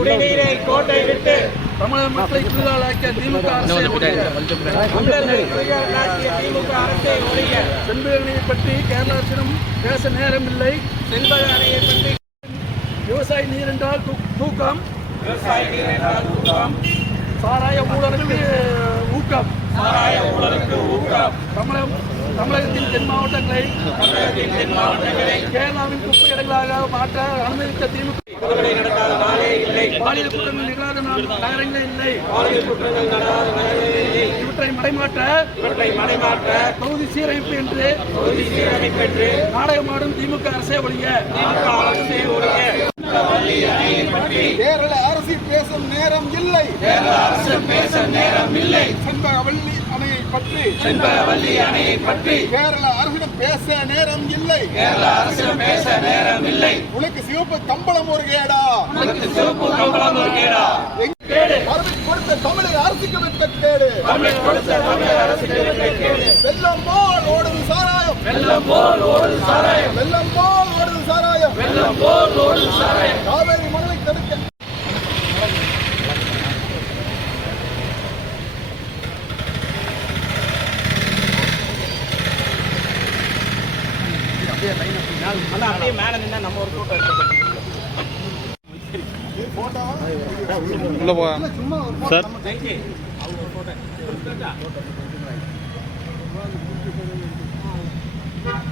குடிநீரை கோட்டை விட்டு தமிழக மக்களை குளிராளாக்கிய திமுக அரசை திமுக அரசை ஒழிய. செண்பக அணையை பற்றி கேரள அரசிடம் பேச நேரமில்லை. செண்பக அணையை பற்றி விவசாய நீர் என்றால் தூக்கம், விவசாய நீர் என்றால் தூக்கம், சாராய ஊழலுக்கு ஊக்கம், சாராய ஊழலுக்கு ஊக்கம். தமிழகத்தின் தென் மாவட்டங்களை கேரளாவின் குப்பை இடங்களாக மாற்ற அனுமதித்த திமுக நடக்காத நாளே இல்லை. பாலியல் குற்றங்கள் நிகழாத நகரங்களே இல்லை. இவற்றை மடைமாற்ற தொகுதி சீரமைப்பு என்று நாடகமாடும் திமுக அரசே ஒழிய. கேரள அரசு பேசும் நேரம் இல்லை. செண்பகவல்லி அணையை பற்றி கேரள அரசிடம் பேச நேரம் இல்லை. உனக்கு சிவப்பு கம்பளம் ஒரு கேடா. கொடுத்த தமிழக அரசுக்கு வெட்ட கேடு. வெள்ளம் போல் ஓடுது சாராயம். காவேரி மணலை தடுக்க அப்படியே மேல நின்னா நம்ம ஒரு கூட்டம் இருக்கு. உள்ள போ சார். அவங்க